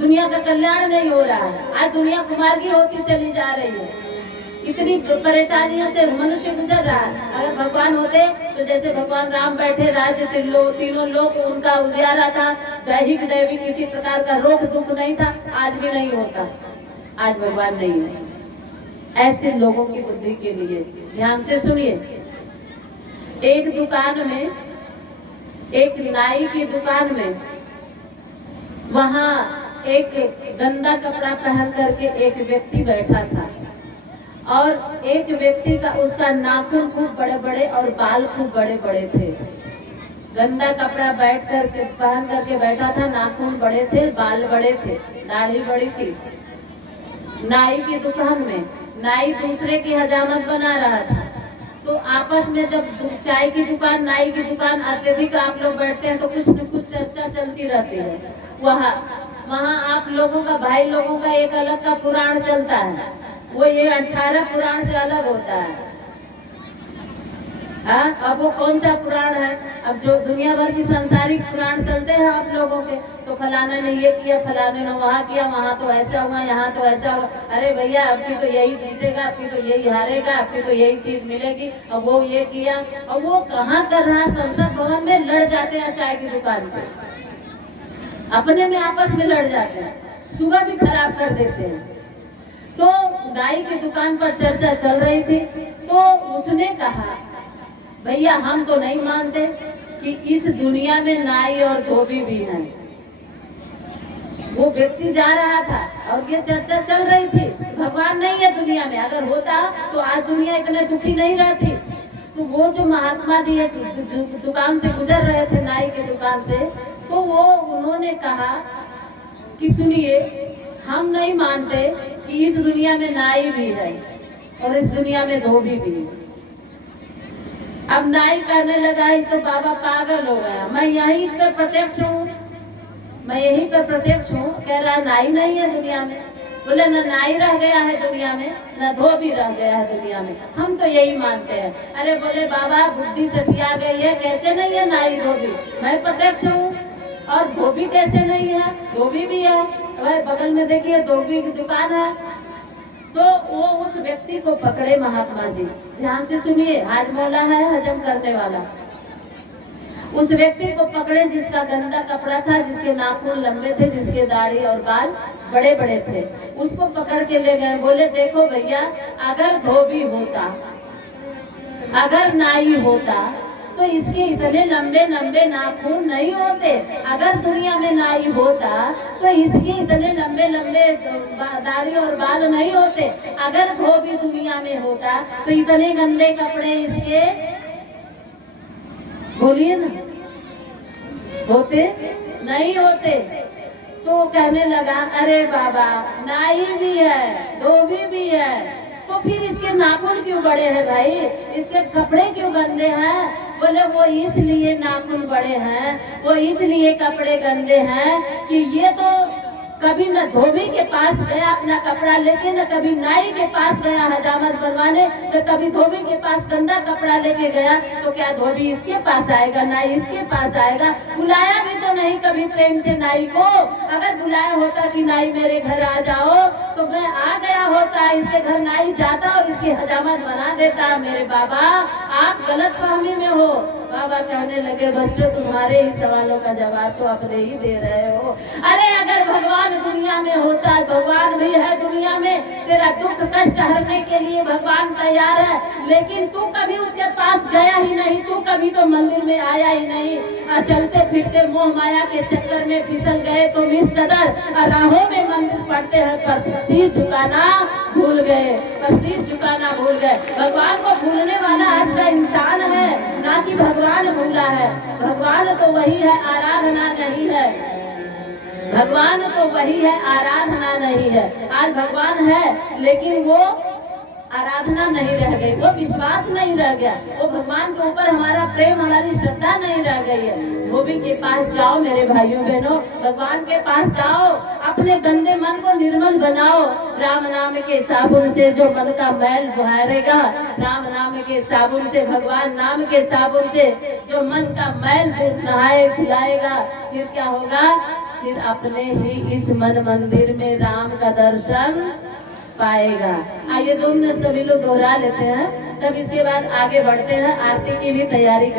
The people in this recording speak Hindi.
दुनिया का कल्याण नहीं हो रहा है। आज दुनिया कुमार्गी होती चली जा रही है, इतनी परेशानियों से मनुष्य गुजर रहा है। अगर भगवान होते तो जैसे भगवान राम बैठे राज्य तीनों लोग उनका उजियारा था, दैहिक दैविक किसी प्रकार का रोग दुख नहीं था, आज भी नहीं होता। आज भगवान नहीं है। ऐसे लोगों की बुद्धि के लिए ध्यान से सुनिए। एक दुकान में, एक नाई की दुकान में, वहाँ एक गंदा कपड़ा पहन करके एक व्यक्ति बैठा था और एक व्यक्ति का उसका नाखून खूब बड़े बड़े और बाल खूब बड़े बड़े थे। गंदा कपड़ा पहन करके बैठा था, नाखून बड़े थे, बाल बड़े थे, दाढ़ी बड़ी थी। नाई की दुकान में नाई दूसरे की हजामत बना रहा था। तो आपस में जब चाय की दुकान, नाई की दुकान अत्यधिक आप लोग बैठते हैं तो कुछ न कुछ चर्चा चलती रहती है। वहाँ आप लोगों का, भाई लोगों का एक अलग का पुराण चलता है। वो ये 18 पुराण से अलग होता है। अब वो कौन सा पुराण है? अब जो दुनिया भर की सांसारिक पुराण चलते हैं आप लोगों के, तो फलाने ने ये किया, फलाने ने वहाँ किया, वहाँ तो ऐसा हुआ, यहाँ तो ऐसा हुआ। अरे भैया, आपकी तो यही जीतेगा, आपकी तो यही हारेगा, आपकी तो यही सीट मिलेगी, और वो ये किया। और वो कहाँ कर रहा है? संसद भवन में लड़ जाते हैं चाय की दुकान पे, अपने में आपस में लड़ जाते हैं, सुबह भी खराब कर देते हैं। तो नाई की दुकान पर चर्चा चल रही थी, तो उसने कहा, भैया हम तो नहीं मानते कि इस दुनिया में नाई और धोबी भी हैं। वो व्यक्ति जा रहा था और ये चर्चा चल रही थी, भगवान नहीं है दुनिया में। अगर होता तो आज दुनिया इतने दुखी नहीं रहती। तो वो जो महात्मा जी दुकान से गुजर रहे थे, नाई की दुकान से, तो वो उन्होंने कहा कि सुनिए, हम नहीं मानते कि इस दुनिया में नाई भी है और इस दुनिया में धोबी भी है। अब नाई कहने लगा, ही तो बाबा पागल हो गया, मैं यहीं पर प्रत्यक्ष हूँ, मैं यहीं पर प्रत्यक्ष हूँ। कह रहा नाई नहीं है दुनिया में। बोले न नाई रह गया है दुनिया में, न धोबी रह गया है दुनिया में, हम तो यही मानते हैं। अरे बोले बाबा, बुद्धि सठिया गई है, कैसे नहीं है नाई धोबी? मैं प्रत्यक्ष हूँ। और धोबी कैसे नहीं है? धोबी भी है, वह बगल में देखिए धोबी की दुकान है। तो वो उस व्यक्ति को पकड़े महात्मा जी, ध्यान से सुनिए, हाजमौला है हजम करने वाला। उस व्यक्ति को पकड़े जिसका गंदा कपड़ा था, जिसके नाखून लंबे थे, जिसके दाढ़ी और बाल बड़े बड़े थे, उसको पकड़ के ले गए। बोले देखो भैया, अगर धोबी होता, अगर नाई होता तो इसके इतने लंबे लंबे नाखून नहीं होते। अगर दुनिया में नाई होता तो इसके इतने लंबे लंबे दाढ़ी और बाल नहीं होते। अगर धोबी दुनिया में होता तो इतने गंदे कपड़े इसके, बोलिए ना, होते नहीं होते। तो कहने लगा, अरे बाबा, नाई भी है, धोबी भी है, तो फिर इसके नाखून क्यों बड़े हैं भाई? इसके कपड़े क्यों गंदे हैं? बोले वो इसलिए नाखून बड़े हैं, वो इसलिए कपड़े गंदे हैं कि ये तो कभी न धोबी के पास गया अपना कपड़ा लेके, न कभी नाई के पास गया हजामत बनवाने, तो कभी धोबी के पास गंदा कपड़ा लेके गया। तो क्या धोबी इसके पास आएगा, नाई इसके पास आएगा? बुलाया भी तो नहीं कभी प्रेम से नाई को। अगर बुलाया होता कि नाई मेरे घर आ जाओ, तो मैं आ गया होता, इसके घर नाई जाता और इसकी हजामत बना देता। मेरे बाबा, आप गलत फहमी में हो। बाबा कहने लगे, बच्चों तुम्हारे ही सवालों का जवाब तो अपने ही दे रहे हो। अरे अगर भगवान दुनिया में होता, भगवान भी है दुनिया में, तेरा दुख कष्ट हरने के लिए भगवान तैयार है, लेकिन तू कभी उसके पास गया ही नहीं, तू कभी तो मंदिर में आया ही नहीं। चलते फिरते मोह माया के चक्कर में फिसल गए तुम इस कदर, राहों में मंदिर पढ़ते हैं पर शीश झुकाना भूल गए, पर शीश झुकाना भूल गए। भगवान को भूलने वाला आज का इंसान है, ना कि भगवान भूला है। भगवान तो वही है, आराधना नहीं है। भगवान तो वही है, आराधना नहीं है। आज भगवान है लेकिन वो आराधना नहीं रह गई, वो विश्वास नहीं रह गया, वो भगवान के ऊपर हमारा प्रेम, हमारी श्रद्धा नहीं रह गई है। धोबी के पास जाओ मेरे भाइयों बहनों, भगवान के पास जाओ, अपने गंदे मन को निर्मल बनाओ। राम नाम के साबुन से जो मन का मैल बहारेगा, राम नाम के साबुन से, भगवान नाम के साबुन से जो मन का मैल नहाए धुलाएगा, फिर क्या होगा? फिर अपने ही इस मन मंदिर में राम का दर्शन पाएगा। आइए 2 मिनट सभी लोग दोहरा लेते हैं, तब इसके बाद आगे बढ़ते हैं, आरती की भी तैयारी